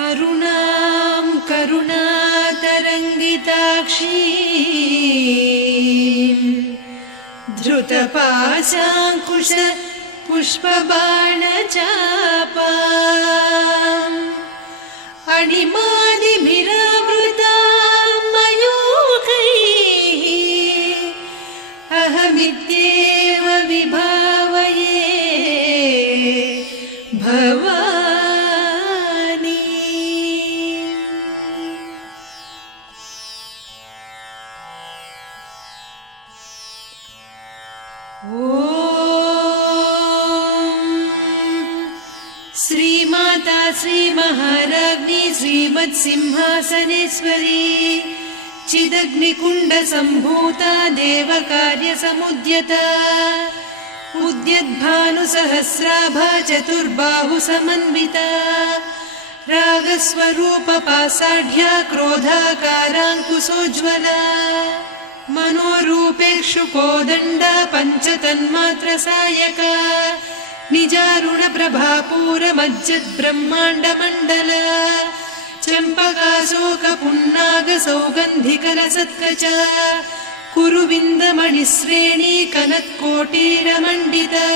अरुणां करुणातरङ्गिताक्षीं धृतपाशाङ्कुश पुष्पबाणचापाम् अणिमादिभिरावृतां मयूखैः अहमित्येव विभावये भवानी। श्रीमाता श्रीमहाराज्ञी श्रीमत्सिंहासनेश्वरी चिदग्निकुण्डसम्भूता देवकार्यसमुद्यता उद्यद्भानुसहस्राभा चतुर्बाहुसमन्विता रागस्वरूपपासाढ्या क्रोधाकाराङ्कुशोज्ज्वला मनोरूपेक्षुकोदण्डा पञ्चतन्मात्रसायका निजारुणप्रभापूरमज्जद्ब्रह्माण्डमण्डला चम्पकाशोकपुन्नागसौगन्धिकलसत्कचा कुरुविन्दमणिश्रेणी कनत्कोटीरमण्डिता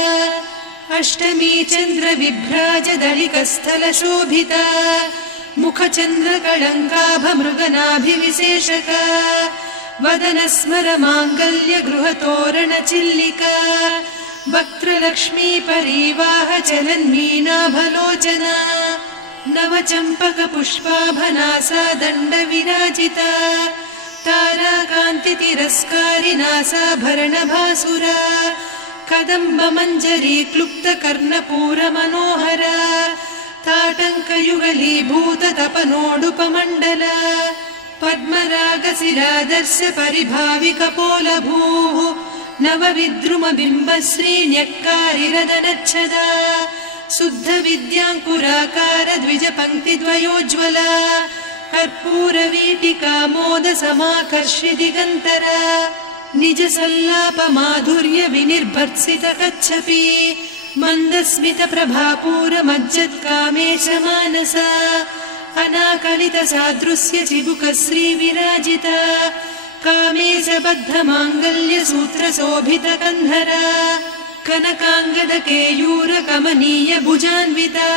अष्टमी चन्द्रविभ्राजदलिकस्थलशोभिता मुखचन्द्रकळङ्काभमृगनाभिविशेषका वदनस्मरमाङ्गल्यगृहतोरणचिल्लिका वक्त्रलक्ष्मी परीवाहचलन्मीनाभलोचना नवचम्पकपुष्पाभनासा दण्डविराजिता ताराकान्तितिरस्कारिनासाभरणभासुरा कदम्बमञ्जरी क्लुप्तकर्णपूरमनोहरा ताटङ्कयुगलीभूततपनोडुपमण्डला पद्मरागशिलादर्श परिभाविकपोलभूः नवविद्रुमबिम्बश्रीन्यक्कारिरदनच्छदा शुद्धविद्याङ्कुराकार द्विजपङ्क्तिद्वयोज्ज्वला कर्पूरवीटिकामोदसमाकर्षि दिगन्तरा निजसल्लापमाधुर्यविनिर्भर्त्सितकच्छपि मन्दस्मितप्रभापूरमज्जत्कामेशमानसा अनाकलितसादृश्य चिबुकश्रीविराजिता कामेशबद्धमाङ्गल्यसूत्रशोभितकन्धरा कनकाङ्गदकेयूरकमनीयभुजान्विता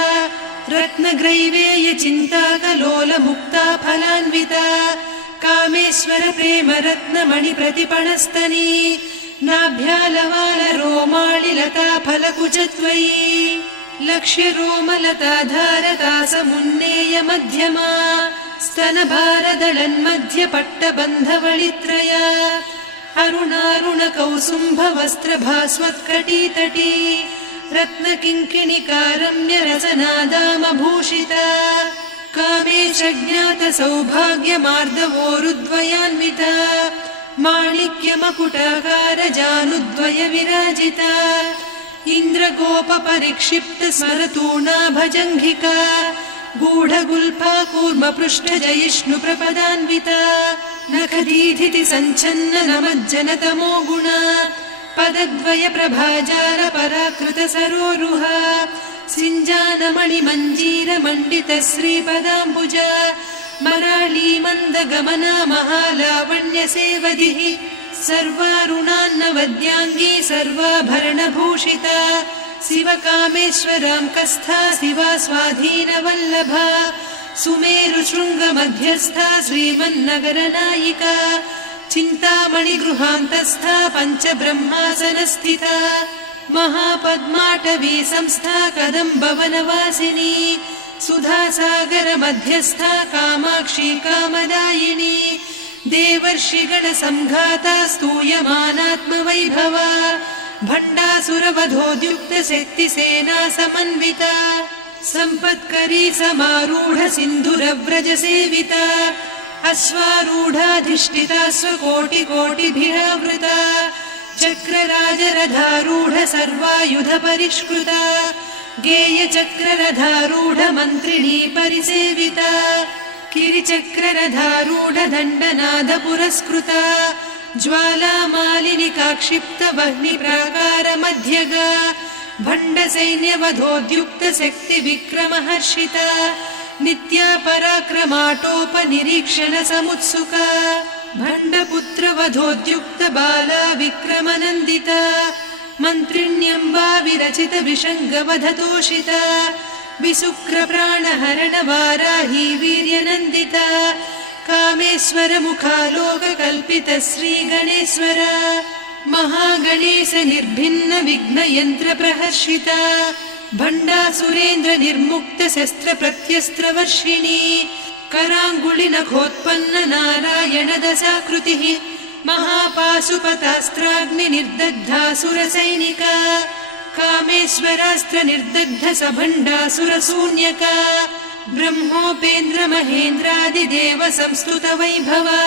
रत्नग्रैवेयचिन्ताकलोलमुक्ता फलान्विता कामेश्वरप्रेमरत्नमणिप्रतिपणस्तनी नाभ्यालवालरोमाळिलता फलकुचत्वयी लक्ष्यरोमलताधारतासमुन्नेयमध्यमा स्तनभारदळन्मध्यपट्टबन्धवळित्रया अरुणारुणकौसुम्भवस्त्रभास्वत्कटीतटी रत्नकिङ्किणिकारम्यरसनादामभूषिता कामेशज्ञातसौभाग्यमार्दवोरुद्वयान्विता माणिक्यमकुटाकारजानुद्वयविराजिता इन्द्रगोपपरिक्षिप्तस्मरतूणाभजङ्घिका गूढगुल्फा कूर्मपृष्ठजयिष्णुप्रपदान्विता नखदीधिति सञ्छन्न नमज्जनतमो गुणा पदद्वयप्रभाजालपराकृतसरोरुहा सिञ्जानमणिमञ्जीरमण्डितश्रीपदाम्बुजा मराळीमन्दगमना महालावण्यसेवधिः सर्वारुणान्नवद्याङ्गी सर्वाभरणभूषिता शिवकामेश्वराङ्कस्था शिवा स्वाधीनवल्लभा सुमेरुशृङ्गमध्यस्था श्रीमन्नगरनायिका चिन्तामणिगृहान्तस्था पञ्चब्रह्मासनस्थिता महापद्माटवी संस्था कदम्बवनवासिनी सुधासागरमध्यस्था कामाक्षी कामदायिनी देवर्षिगणसंघाता स्तूयमानात्मवैभवा भण्डासुरवधोद्युक्तशक्तिसेना समन्विता सम्पत्करी समारूढ सिन्धुरव्रजसेविता अश्वारूढाधिष्ठिता स्वकोटिकोटिभिरावृता चक्रराजरथारूढ सर्वायुधपरिष्कृता गेयचक्ररथारूढ मन्त्रिणी परिसेविता किरिचक्ररथारूढ दण्डनाद पुरस्कृता ज्वालामालिनिकाक्षिप्तवह्निप्राकारमध्यगा भण्डसैन्यवधोद्युक्तशक्तिविक्रमहर्षिता नित्या पराक्रमाटोपनिरीक्षण समुत्सुका भण्डपुत्रवधोद्युक्त बाला विक्रमनन्दिता मन्त्रिण्यम्बा विरचित विषङ्गवधतोषिता विशुक्रप्राणहरण वाराही वीर्यनन्दिता कामेश्वर मुखालोककल्पित श्रीगणेश्वर महागणेश निर्भिन्न विघ्नयन्त्र प्रहर्षिता भण्डासुरेन्द्र निर्मुक्त शस्त्र प्रत्यस्त्रवर्षिणी कराङ्गुलिनखोत्पन्न नारायण दशाकृतिः महापाशुपतास्त्राग्नि निर्दग्धासुरसैनिका कामेश्वरास्त्र निर्दग्ध सभण्डासुरशून्यका ब्रह्मोपेन्द्र महेन्द्रादिदेव संस्तुत वैभवा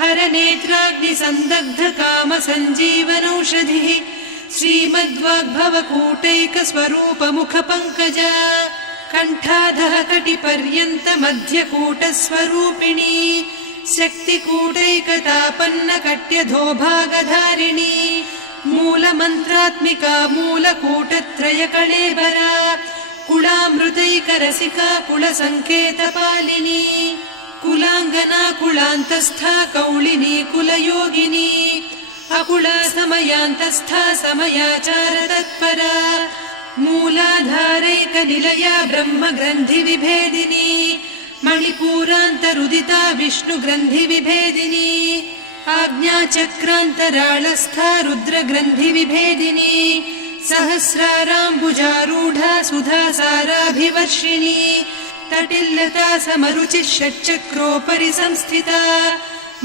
हरनेत्राग्नि संदग्ध काम सञ्जीवनौषधिः श्रीमद्वाग्भवकूटैक स्वरूप मुख पंकजा कण्ठाधः कटिपर्यन्त मध्यकूट स्वरूपिणी शक्तिकूटैकतापन्न कट्यधोभागधारिणी मूलमन्त्रात्मिका मूलकूटत्रय कळेबरा कुलामृतैकरसिका कुलसङ्केतपालिनी कुलाङ्गना कुलान्तस्था कौलिनी कुलयोगिनी अकुला समयान्तस्था समयाचार तत्परा मूलाधारैक निलया ब्रह्म ग्रन्थि विभेदिनी मणिपूरान्तरुदिता विष्णु ग्रन्थि विभेदिनी आज्ञाचक्रान्तराळस्था रुद्र ग्रन्थि विभेदिनी सहस्राराम्बुजारूढा सुधा साराभिवर्षिणी तटिल्लता समरुचिः षट्चक्रोपरि संस्थिता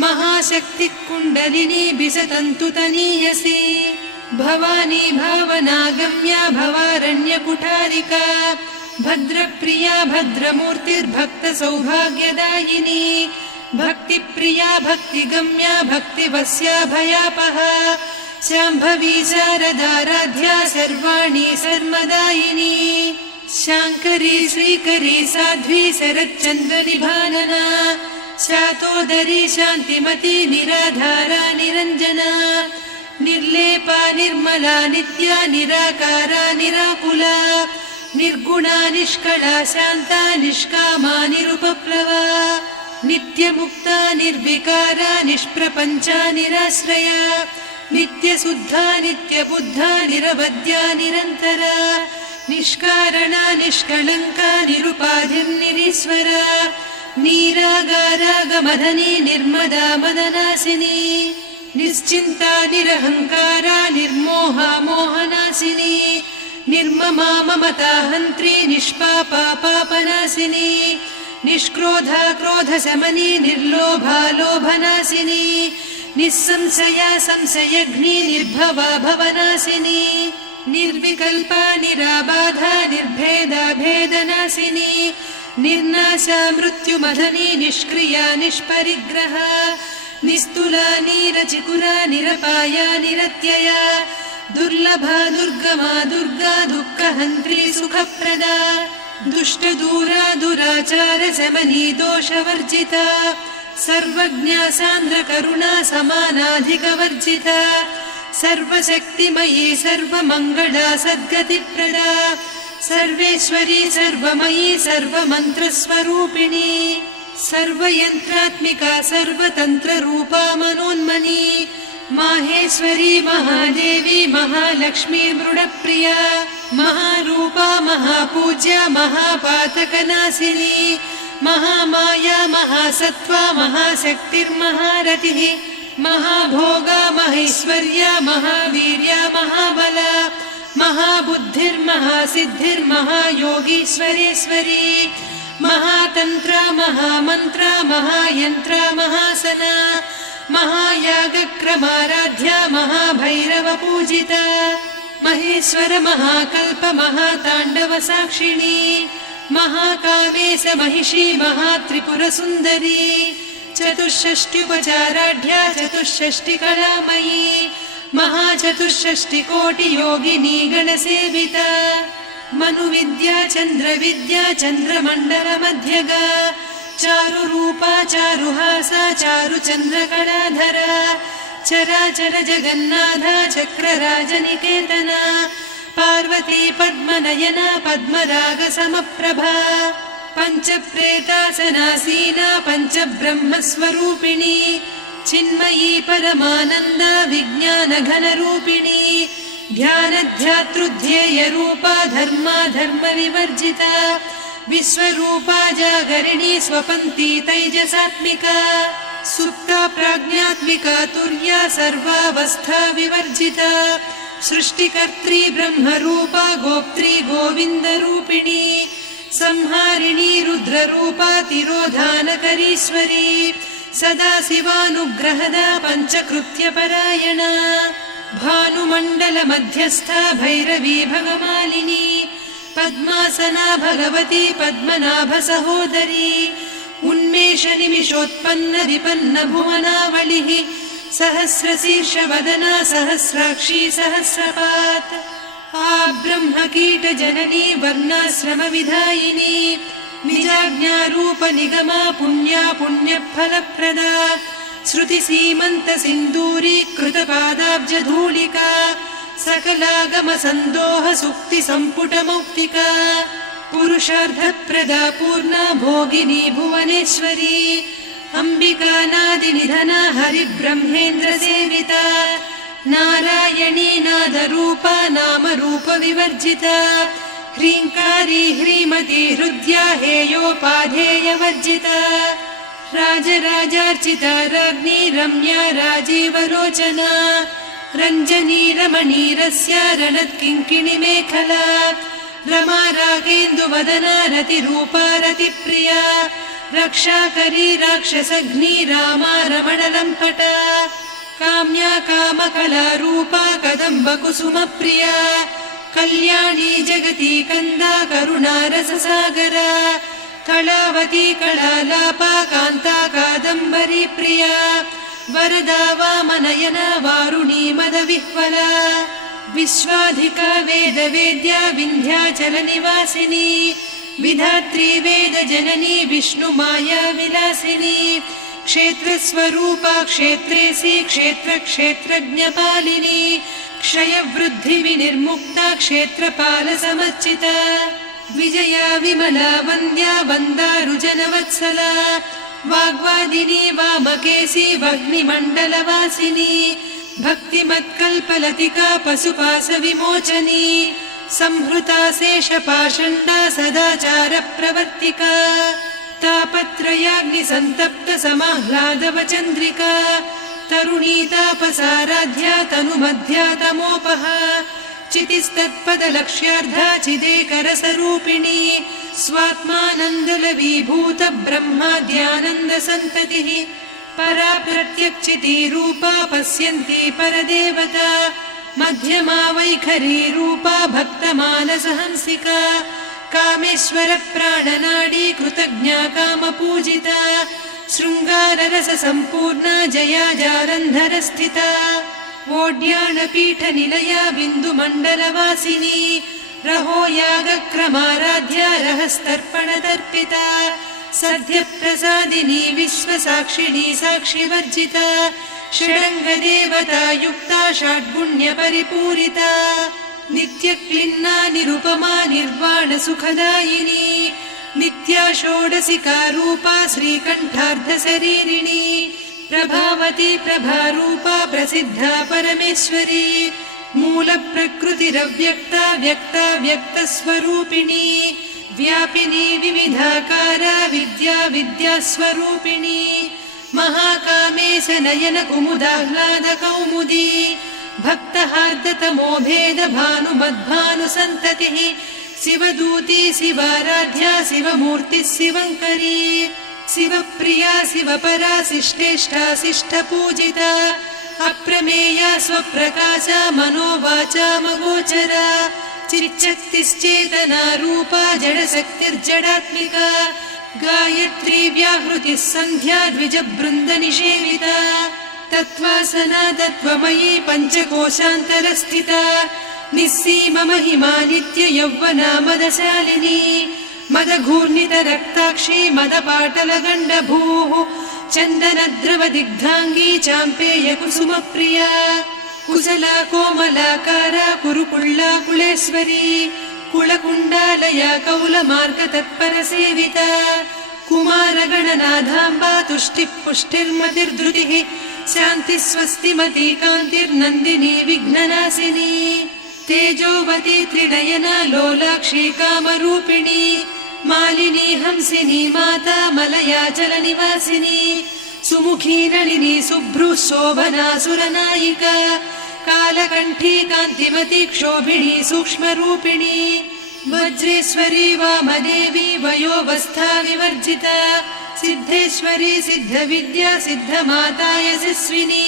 महाशक्ति कुण्डलिनी बिसतन्तुतनीयसी भवानी भावनागम्या भवारण्यकुठारिका भद्रप्रिया भद्रमूर्तिर्भक्त सौभाग्यदायिनी भक्तिप्रिया भक्तिगम्या भक्तिवस्या भयापहा शाम्भवी शारदाराध्या सर्वाणि सर्वदायिनी शाङ्करी श्रीकरी साध्वी शरच्चन्द्रनिभानना शातोदरी शान्तिमती निराधारा निरञ्जना निर्लेपा निर्मला नित्या निराकारा निराकुला निर्गुणा निष्कला शान्ता निष्कामा निरुपप्लवा नित्यमुक्ता निर्विकारा निष्प्रपञ्चा निराश्रया नित्यशुद्धा नित्यबुद्धा निरवद्या निरन्तरा निष्कारणा निष्कलङ्का निरुपाधिर्निरीश्वरा नीरागारागमदनी निर्मदा मदनासिनी निश्चिन्ता निरहङ्कारा निर्मोहा मोहनासिनी निर्ममा ममता हन्त्री निष्पापा पापनासिनी निष्क्रोधा क्रोधशमनी निर्लोभा लोभनासिनी निस्संशया संशयघ्नी निर्भवा भवनासिनी निर्विकल्पा निराबाधा निर्भेदा भेदनासिनी निर्नाशा मृत्युमदनी निष्क्रिया निष्परिग्रहा निस्तुला नीरचिकुरा निरपाया निरत्यया दुर्लभा दुर्गमा दुर्गा दुःखहन्त्री सुखप्रदा दुष्टदूरा दुराचार शमनी दोषवर्जिता सर्वज्ञा सान्द्रकरुणा समानाधिकवर्जिता सर्वशक्तिमयी सर्वमङ्गला सद्गतिप्रदा सर्वेश्वरी सर्वमयी सर्वमन्त्रस्वरूपिणी सर्वयन्त्रात्मिका सर्वतन्त्ररूपा मनोन्मनी माहेश्वरी महादेवी महालक्ष्मी मृडप्रिया महारूपा महापूज्या महापातकनाशिनी महामाया महासत्त्वा महाशक्तिर्महारतिः महाभोगा महेश्वर्या महावीर्या महाबला महाबुद्धिर्महासिद्धिर्महायोगीश्वरेश्वरी महातन्त्रा महामन्त्रा महायन्त्रा महासना महायागक्रमाराध्या महाभैरवपूजिता महेश्वर महाकल्प महाताण्डव साक्षिणी महाकामेश महिषी महात्रिपुरसुन्दरी चतुष्षष्ट्युपचाराढ्या चतुष्षष्टिकलामयी महाचतुष्षष्टिकोटियोगिनी गणसेविता मनुविद्या चन्द्रविद्या चन्द्रमण्डलमध्यगा चारुरूपा चारुहासा चारुचन्द्रकलाधरा चराचर जगन्नाथा चक्रराजनिकेतना पार्वती पद्मनयना पद्मरागसमप्रभा पञ्चप्रेतासनासीना पञ्चब्रह्मस्वरूपिणी चिन्मयी परमानन्द विज्ञानघनरूपिणी ध्यानध्यातृध्येयरूपा धर्माधर्मविवर्जिता विश्वरूपा जागरिणी स्वपन्ती तैजसात्मिका सुप्ता प्राज्ञात्मिका तुर्या सर्वावस्था विवर्जिता सृष्टिकर्त्री ब्रह्मरूपा गोप्त्री गोविन्दरूपिणी संहारिणी रुद्ररूपा तिरोधानकरीश्वरी सदा शिवानुग्रहदा पञ्चकृत्यपरायणा भानुमण्डलमध्यस्था भैरवी भगमालिनी पद्मासना भगवती पद्मनाभसहोदरी उन्मेषनिमिषोत्पन्न विपन्न भुवनावलिः सहस्रशीर्षवदना सहस्राक्षी सहस्रपात् ब्रह्मकीटजननी वर्णाश्रमविधायिनी निजाज्ञारूपनिगमा पुण्या पुण्यफलप्रदा श्रुतिसीमन्तसिन्दूरीकृतपादाब्जधूलिका सकलागमसन्दोह सुक्तिसम्पुटमौक्तिका पुरुषार्थप्रदा पूर्णा भोगिनी भुवनेश्वरी अम्बिकानादिनिधना हरिब्रह्मेन्द्रसेविता नारायणी नादरूपा नामरूपविवर्जिता ह्रीङ्कारी ह्रीमती हृद्या हेयोपाधेयवर्जिता राजराजार्चिता राज्ञी रम्या राजीवलोचना रञ्जनी रमणीरस्या रणत्किङ्किणिमेखला रमा रागेन्दुवदना रतिरूपा रतिप्रिया रक्षाकरी राक्षसघ्नी रामा रमणलम्पटा काम्या कामकलारूपा कदम्बकुसुमप्रिया कल्याणी जगती कन्दा करुणारससागरा कलावती कलालापा कान्ता कादम्बरी प्रिया वरदा वामनयना वारुणी मदविह्वला विश्वाधिका वेदवेद्या विन्ध्याचलनिवासिनी विधात्री वेदजननी विष्णुमाया विलासिनी क्षेत्रस्वरूपा क्षेत्रेसी क्षेत्रक्षेत्रज्ञपालिनी क्षयवृद्धिविनिर्मुक्ता क्षेत्रपालसमर्चिता विजया विमला वन्द्या वन्दारुजनवत्सला वाग्वादिनी वामकेशी वह्निमण्डलवासिनी भक्तिमत्कल्पलतिका पशुपाशविमोचनी संहृता शेषपाषण्डा सदाचारप्रवर्तिका तापत्रयाग्निसन्तप्त समाह्लादवचन्द्रिका तरुणी तापसाराध्या तनुमध्या तमोपहा चितिस्तत्पदलक्ष्यार्धा चिदेकरसरूपिणी स्वात्मानन्दलवीभूत ब्रह्माद्यानन्दसन्ततिः परा प्रत्यक्षितीरूपा पश्यन्ती परदेवता मध्यमा वैखरी रूपा भक्तमानसहंसिका कामेश्वर प्राणनाडी कृतज्ञा कामपूजिता शृङ्गाररससम्पूर्णा जया जालन्धरस्थिता वोड्याणपीठनिलया बिन्दुमण्डलवासिनी रहो यागक्रमाराध्या रहस्तर्पणदर्पिता सद्यप्रसादिनी विश्वसाक्षिणी साक्षिवर्जिता षडङ्गदेवता युक्ता षड्गुण्यपरिपूरिता नित्यक्लिन्ना निरुपमा निर्वाणसुखदायिनी नित्या षोडशिका रूपा श्रीकण्ठार्धशरीरिणी प्रभावती प्रभारूपा प्रसिद्धा परमेश्वरी मूलप्रकृतिरव्यक्ता व्यक्ता व्यक्तस्वरूपिणी व्यापिनी विविधाकारा विद्या विद्यास्वरूपिणी महाकामेश नयन कुमुदाह्लाद कौमुदी भक्तहार्दतमो भेद भानुमद्भानुसन्ततिः शिवदूती शिवाराध्या शिवमूर्तिः शिवङ्करी शिवप्रिया शिवपरा शिष्टेष्टा शिष्टपूजिता अप्रमेया स्वप्रकाशा मनोवाचामगोचरा चिच्चक्तिश्चेतना रूपा जडशक्तिर्जडात्मिका गायत्री व्याहृतिः सन्ध्या द्विजबृन्दनिषेविता तत्त्वासना तत्त्वमयी पञ्चकोशान्तरस्थिता निस्सीममहिमा नित्ययौवना मदशालिनी मदघूर्णितरक्ताक्षी मदपाटलगण्डभूः चन्दनद्रवदिग्धाङ्गी चाम्पेयकुसुमप्रिया कुशला कोमलाकारा कुरुकुळ्ळा कुलेश्वरी कुलकुण्डालया कौलमार्गतत्परसेविता कुमारगणनाथाम्बा तुष्टिः पुष्टिर्मतिर्धृतिः शान्तिः स्वस्तिमती कान्तिर्नन्दिनी विघ्ननाशिनी तेजोवती त्रिनयना लोलाक्षी कामरूपिणी मालिनी हंसिनी माता मलयाचलनिवासिनी सुमुखी नलिनी शुभ्रुः शोभना सुरनायिका कालकण्ठी कान्तिमती क्षोभिणी सूक्ष्मरूपिणी वज्रेश्वरी वामदेवी वयोवस्था विवर्जिता सिद्धेश्वरी सिद्धविद्या सिद्धमाता यशस्विनी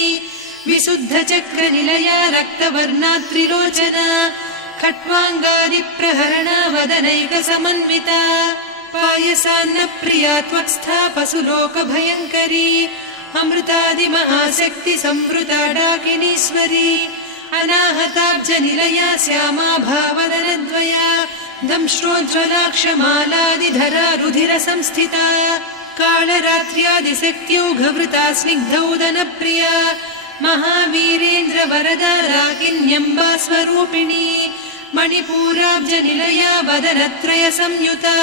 विशुद्धचक्रनिलया रक्तवर्णा त्रिलोचना खट्वाङ्गादिप्रहरणा वदनैकसमन्विता पायसान्नप्रिया त्वक्स्था पशुलोकभयङ्करी अमृतादिमहाशक्ति संवृता डाकिनीश्वरी अनाहताब्जनिलया श्यामा भावदनद्वया दंष्ट्रोज्ज्वलाक्षमालादिधरा रुधिरसंस्थिता कालरात्र्यादिशक्त्यौघवृता स्निग्धौदनप्रिया महावीरेन्द्रवरदा राकिन्यम्बा स्वरूपिणी मणिपूराब्जनिलया वदनत्रयसंयुता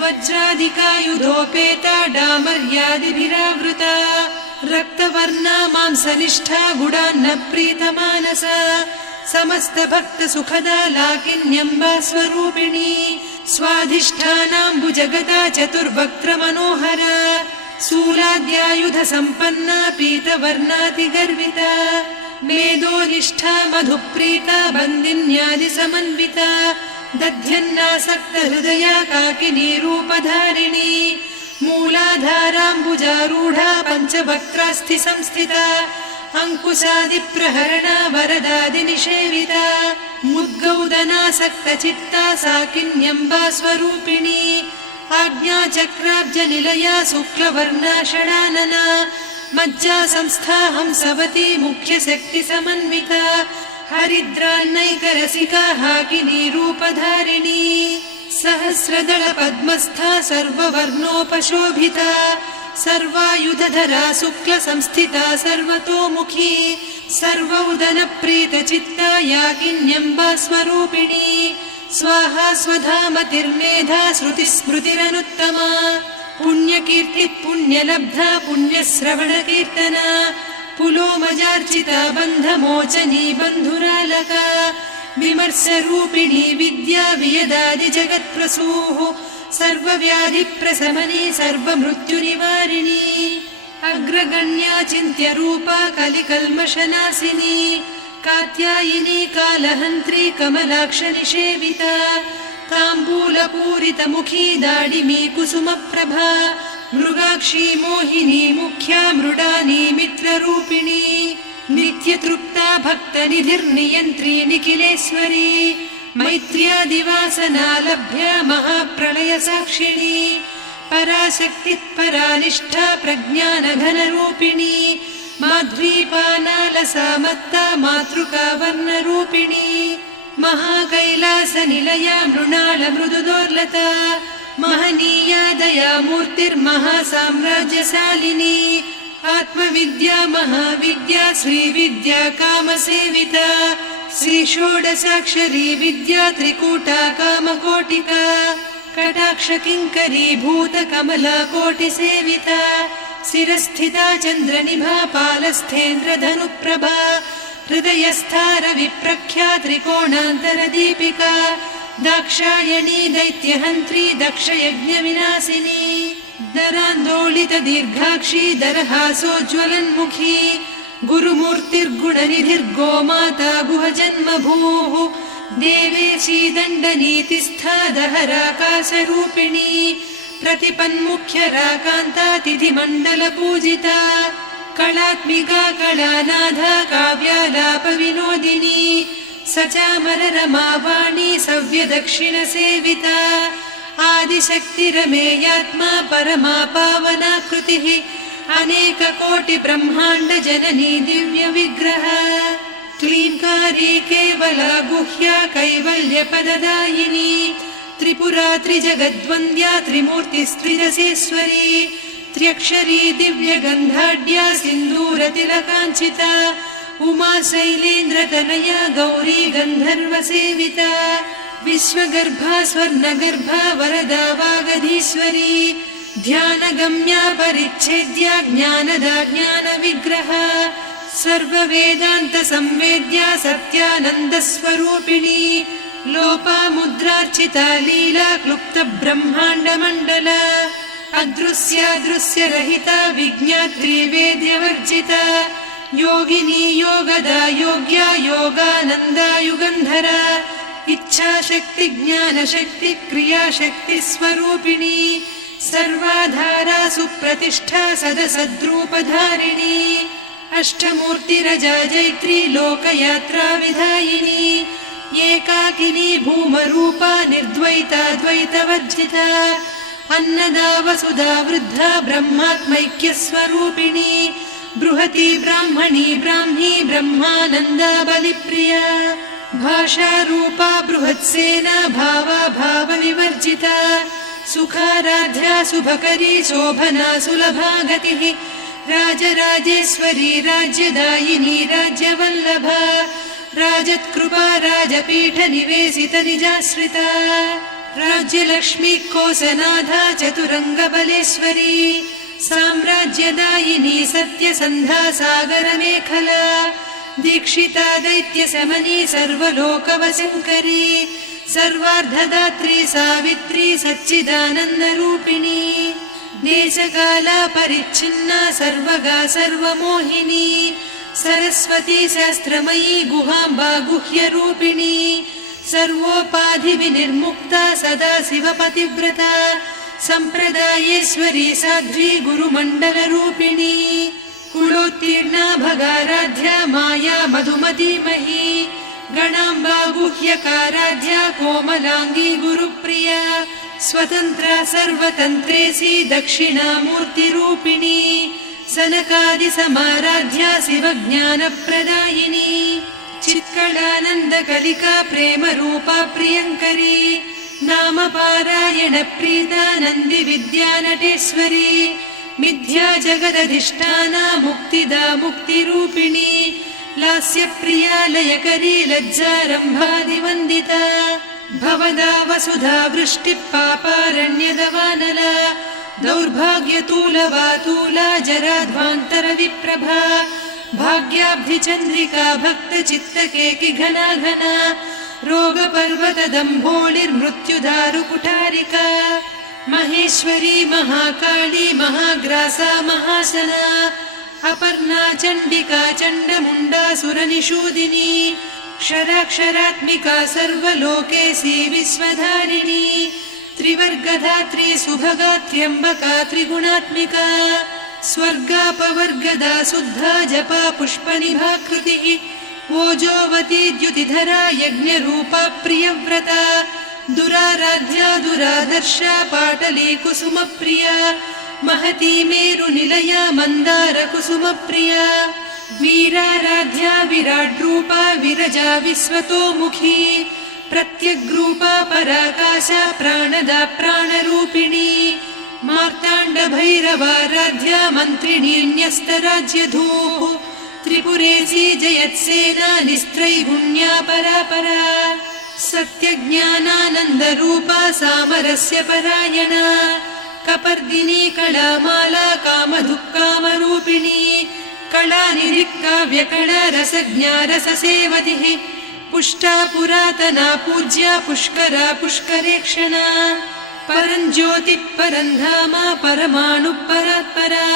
वज्रादिकायुधोपेता डामर्यादिभिरावृता रक्तवर्णा मांसनिष्ठा गुडान्नप्रीतमानसा समस्तभक्तसुखदा लाकिन्यम्बा स्वरूपिणी स्वाधिष्ठानाम्बुजगता चतुर्वक्त्रमनोहरा शूलाद्यायुधसम्पन्ना पीतवर्णातिगर्विता मेदोनिष्ठा मधुप्रीता बन्दिन्यादिसमन्विता दध्यन्नासक्तहृदया काकिनी रूपधारिणी मूलाधाराम्बुजारूढा पञ्चवक्त्रास्थि संस्थिता अङ्कुशादिप्रहरणा वरदादिनिषेविता मुद्गौदनासक्तचित्ता साकिन्यम्बा स्वरूपिणी आज्ञाचक्राब्जनिलया शुक्लवर्णा षडानना मज्जा संस्था हंसवती मुख्यशक्तिसमन्विता हरिद्रान्नैकरसिका हाकिनी रूपधारिणी सहस्रदल पद्मस्था सर्ववर्णोपशोभिता सर्वायुधधरा शुक्लसंस्थिता सर्वतोमुखी सर्वौदनप्रीतचित्ता याकिन्यम्बा स्वरूपिणी स्वाहा स्वधामतिर्मेधा श्रुतिस्मृतिरनुत्तमा पुण्यकीर्तिः पुण्यलब्धा पुण्यश्रवणकीर्तना पुलोमजार्चिता बन्धमोचनी बन्धुरालका विमर्शरूपिणी विद्या वियदादिजगत्प्रसूः सर्वव्याधिप्रशमनी सर्वमृत्युनिवारिणी अग्रगण्या चिन्त्यरूपा कलिकल्मषनाशिनी कात्यायिनी कालहन्त्री कमलाक्षनिषेविता ताम्बूलपूरितमुखी दाडिमी कुसुमप्रभा मृगाक्षी मोहिनी मुख्या मृडानी मित्ररूपिणी नित्यतृप्ता भक्तनिधिर्नियन्त्री निखिलेश्वरी मैत्र्यादिवासना लभ्या महाप्रलयसाक्षिणी पराशक्तिः परानिष्ठा प्रज्ञानघनरूपिणी माध्वीपानालसा मत्ता मातृका वर्णरूपिणी महाकैलासनिलया मृणालमृदुदोर्लता महनीया दयामूर्तिर्महासाम्राज्यशालिनी आत्मविद्या महाविद्या श्रीविद्या कामसेविता श्रीषोडशाक्षरी विद्या त्रिकूटा कामकोटिका कटाक्षकिङ्करी भूतकमला कोटिसेविता शिरस्थिता चन्द्रनिभा पालस्थेन्द्रधनुप्रभा हृदयस्था रविप्रख्या त्रिकोणान्तरदीपिका दाक्षायणी दैत्यहन्त्री दक्षयज्ञविनाशिनी दरान्दोलितदीर्घाक्षी दरहासोज्ज्वलन्मुखी गुरुमूर्तिर्गुणनिधिर्गोमाता गुहजन्मभूः देवेशी दण्डनीतिस्था दहराकाशरूपिणी प्रतिपन्मुख्यराकान्ता तिथिमण्डलपूजिता कलात्मिका कलानाथा काव्यालापविनोदिनी सचामररमावाणी सव्यदक्षिणसेविता आदिशक्तिरमेयात्मा परमा पावनाकृतिः अनेककोटिब्रह्माण्डजननी दिव्यविग्रह क्लीङ्कारी केवला गुह्या कैवल्यपददायिनी त्रिपुरा त्रिजगद्वन्द्या त्रिमूर्तिस्त्रिदशेश्वरी त्र्यक्षरी दिव्यगन्धाढ्या सिन्दूरतिलकाञ्चिता उमा शैलेन्द्रतनया गौरी गन्धर्वसेविता विश्वगर्भा स्वर्णगर्भा वरदा वागधीश्वरी ध्यानगम्या परिच्छेद्या ज्ञानदा ज्ञानविग्रहा सर्ववेदान्तसंवेद्या सत्यानन्दस्वरूपिणी लोपामुद्रार्चिता लीला क्लुप्तब्रह्माण्डमण्डला अदृश्यादृश्यरहिता विज्ञात्री वेद्यवर्जिता योगिनी योगदा योग्या योगानन्दा युगन्धरा इच्छाशक्ति ज्ञानशक्ति क्रियाशक्ति स्वरूपिणी सर्वाधारा सुप्रतिष्ठा सदसद्रूपधारिणी अष्टमूर्तिरजा जैत्री लोकयात्रा विधायिनी एकाकिनी भूमरूपा निर्द्वैता द्वैतवर्जिता अन्नदा वसुधा वृद्धा ब्रह्मात्मैक्यस्वरूपिणी बृहती ब्राह्मणी ब्राह्मी ब्रह्मानन्दा बलिप्रिया भाषारूपा बृहत्सेना भावा भावविवर्जिता सुखाराध्या शुभकरी शोभना सुलभा गतिः राजराजेश्वरी राज्यदायिनी राज्यवल्लभा राजत्कृपा राजपीठ निवेशित निजाश्रिता राज्यलक्ष्मी कोसनाधा चतुरङ्गबलेश्वरी साम्राज्यदायिनी सत्यसन्धा सागरमेखला दीक्षिता दैत्यशमनी सर्वलोकवशङ्करी सर्वार्धदात्री सावित्री सच्चिदानन्दरूपिणी देशकाला परिच्छिन्ना सर्वगा सर्वमोहिनी सरस्वती शास्त्रमयी गुहाम्बा गुह्यरूपिणी सर्वोपाधिविनिर्मुक्ता सदा शिवपतिव्रता सम्प्रदायेश्वरी साध्वी गुरुमण्डलरूपिणी कुलोत्तीर्णा भगाराध्या माया मधुमतीमही गणाम्बा गुह्यकाराध्या कोमलाङ्गी गुरुप्रिया स्वतन्त्रा सर्वतन्त्रेसी दक्षिणामूर्तिरूपिणी सनकादिसमाराध्या शिवज्ञानप्रदायिनी चित्कलानन्दकलिका प्रेमरूपा प्रियङ्करी नामपारायणप्रीता नन्दिविद्यानटेश्वरी मिथ्या जगदधिष्ठाना मुक्तिदा मुक्तिरूपिणी लास्यप्रिया लयकरी लज्जारम्भादिवन्दिता भवदा वसुधा वृष्टिः पापारण्यदवानला दौर्भाग्यतूलवातूला जराध्वान्तरविप्रभा भाग्याब्धिचन्द्रिका भक्तचित्तकेकि घना घना रोगपर्वतदम्भोळिर्मृत्युदारुकुठारिका महेश्वरी महाकाली महाग्रासा महाशना अपर्णा चण्डिका चण्डमुण्डा सुरनिषूदिनी क्षराक्षरात्मिका सर्वलोकेशी विश्वधारिणी त्रिवर्गधात्री सुभगा त्र्यम्बका त्रिगुणात्मिका स्वर्गापवर्गदा शुद्धा जपा पुष्पनिभाकृतिः ओजोवती द्युतिधरा यज्ञरूपा प्रियव्रता दुराराध्या दुरादर्शा पाटली कुसुमप्रिया महती मेरुनिलया मन्दारकुसुमप्रिया वीराराध्या विराड्रूपा विरजा विश्वतोमुखी प्रत्यग्रूपा पराकाशा प्राणदा प्राणरूपिणी मार्ताण्डभैरवाराध्या मन्त्रिणीन्यस्तराज्यधूः त्रिपुरेशी जयत्सेना निस्त्रैगुण्या परापरा सत्यज्ञानानन्दरूपा सामरस्य परायणा कपर्दिनी कलामाला कामधुक्कामरूपिणी कलानिधिक्काव्यकला रसज्ञा रससेवतिः पुष्टा पुरातना पूज्या पुष्करा पुष्करेक्षणा परञ्ज्योतिः परन्धामा परमाणुः परात्परा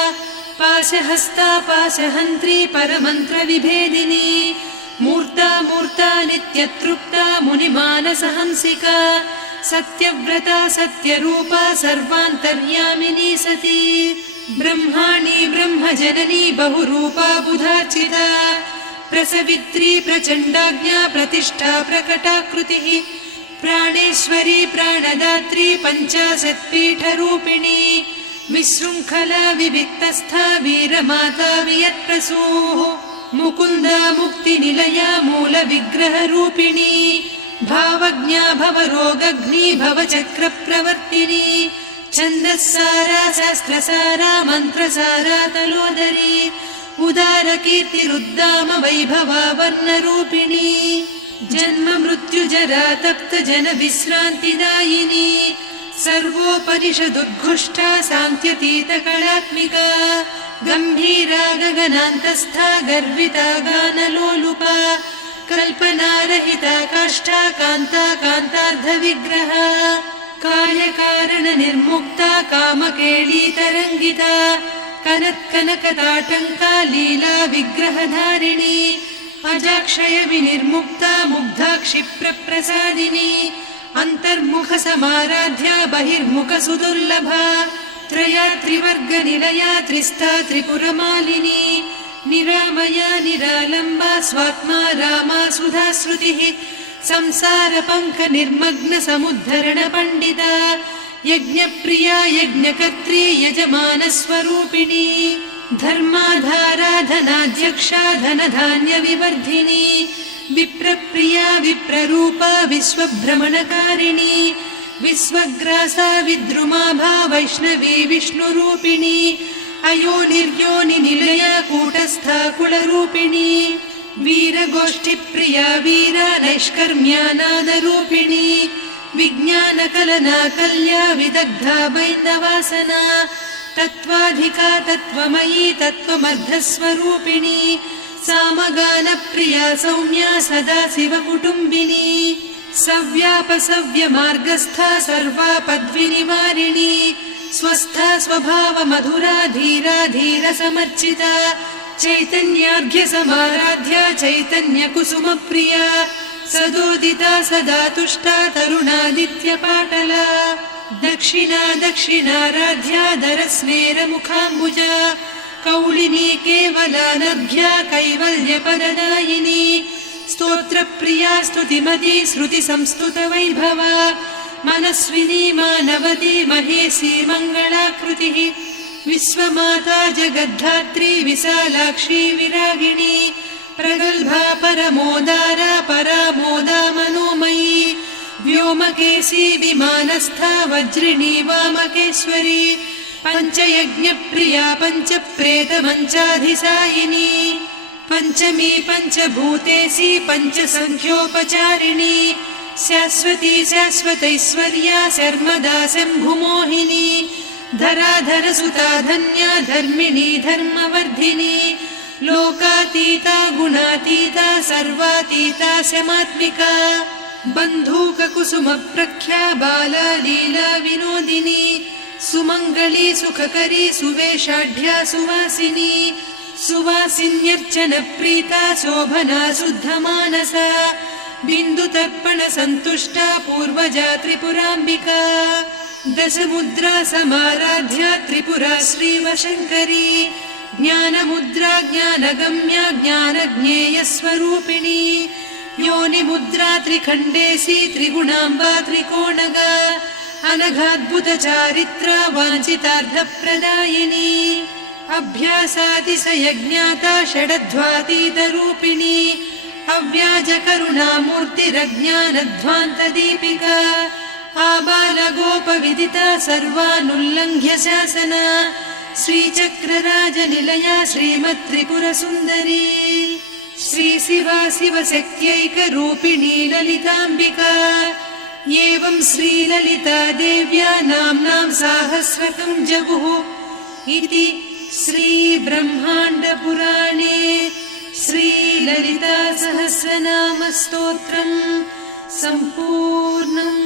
पाशहस्ता पाशहन्त्री परमन्त्रविभेदिनी मूर्ता मूर्ता नित्यतृप्ता मुनिमानसहंसिका सत्यव्रता सत्यरूपा सर्वान्तर्यामिनी सती ब्रह्माणी ब्रह्मजननी बहुरूपा बुधार्चिता प्रसवित्री प्रचण्डाज्ञा प्रतिष्ठा प्रकटाकृतिः प्राणेश्वरी प्राणदात्री पञ्चाशत्पीठरूपिणी विशृङ्खला विविक्तस्था वीरमाता वियत्प्रसूः मुकुन्दा मुक्तिनिलया मूलविग्रहरूपिणी भावज्ञा भवरोगग्नी भवचक्रप्रवर्तिनी छन्दस्सारा शास्त्रसारा मन्त्रसारा तलोदरी उदारकीर्तिरुद्दाम वैभवा वर्णरूपिणी जन्म मृत्यु जरातप्तजनविश्रान्तिदायिनी सर्वोपनिषदुद्घुष्टा सान्त्यतीतकलात्मिका गम्भीरा गगनान्तस्था गर्विता गानलोलुपा कल्पनारहिता काष्ठा कान्ता कान्तार्धविग्रहा कार्यकारणनिर्मुक्ता कामकेळीतरङ्गिता कनत्कनकताटङ्का लीला विग्रहधारिणी अजाक्षय विनिर्मुक्ता मुग्धा क्षिप्रप्रसादिनी अन्तर्मुखसमाराध्या बहिर्मुखसुदुर्लभा त्रयात्रिवर्गनिलया त्रिस्था त्रिपुरमालिनी निरामया निरालम्बा स्वात्मा रामा सुधाश्रुतिः संसारपङ्कनिर्मग्नसमुद्धरणपण्डिता यज्ञप्रिया यज्ञकर्त्री यजमानस्वरूपिणी धर्माधाराधनाध्यक्षा धनधान्यविवर्धिनी विप्रप्रिया विप्ररूपा विश्वभ्रमणकारिणी विश्वग्रासा विद्रुमाभा वैष्णवी विष्णुरूपिणी अयोनिर्योनिनिलया कूटस्था कुलरूपिणी वीरगोष्ठिप्रिया वीरा नैष्कर्म्यानादरूपिणी विज्ञानकलना कल्या विदग्धा वैन्दवासना तत्त्वाधिका तत्त्वमयी तत्त्वमर्धस्वरूपिणी सामगानप्रिया सौम्या सदा शिवकुटुम्बिनी सव्यापसव्यमार्गस्था सर्वापद्विनिवारिणी स्वस्था स्वभावमधुरा धीरा धीरसमर्चिता चैतन्यार्घ्यसमाराध्या चैतन्यकुसुमप्रिया सदोदिता सदा तुष्टा तरुणादित्यपाटला दक्षिणा दक्षिणाराध्या दरस्मेरमुखाम्बुजा कौलिनी केवलानर्घ्या कैवल्यपददायिनी स्तोत्रप्रिया स्तुतिमती श्रुतिसंस्तुतवैभवा मनस्विनी मानवती महेशी मङ्गलाकृतिः विश्वमाता जगद्धात्री विशालाक्षी विरागिणी प्रगल्भा परमोदारा परामोदा मनोमयी व्योमकेशी विमानस्था वज्रिणी वामकेश्वरी पञ्चयज्ञप्रिया पञ्चप्रेतमञ्चाधिसायिनी पञ्चमी पञ्चभूतेशी पञ्चसङ्ख्योपचारिणी शाश्वती शाश्वतैश्वर्या शर्मदा शम्भुमोहिनी धराधरसुता धन्या धर्मिणी धर्मवर्धिनी लोकातीता गुणातीता सर्वातीता शमात्मिका बन्धूककुसुमप्रख्या बाला लीला विनोदिनी सुमङ्गली सुखकरी सुवेशाढ्या सुवासिनी सुवासिन्यर्चनप्रीता शोभना शुद्धमानसा बिन्दुतर्पणसन्तुष्टा पूर्वजा त्रिपुराम्बिका दशमुद्रा समाराध्या त्रिपुरा श्रीवशङ्करी ज्ञानमुद्रा ज्ञानगम्या ज्ञानज्ञेयस्वरूपिणी योनिमुद्रा त्रिखण्डेशी त्रिगुणाम्बा त्रिकोणगा अनघाद्भुतचारित्रा वाञ्छितार्थप्रदायिनी अभ्यासातिशयज्ञाता षडध्वातीतरूपिणी अव्याजकरुणामूर्तिरज्ञानध्वान्तदीपिका आबालगोपविदिता सर्वानुल्लङ्घ्य शासना श्रीचक्रराजनिलया श्रीमत्त्रिपुरसुन्दरी श्रीशिवा शिवशक्त्यैकरूपिणी ललिताम्बिका एवं श्रीललिता देव्या नाम्नां साहस्रकं जगुः इति श्रीब्रह्माण्डपुराणे श्रीललिता सहस्रनामस्तोत्रम् सम्पूर्णम्।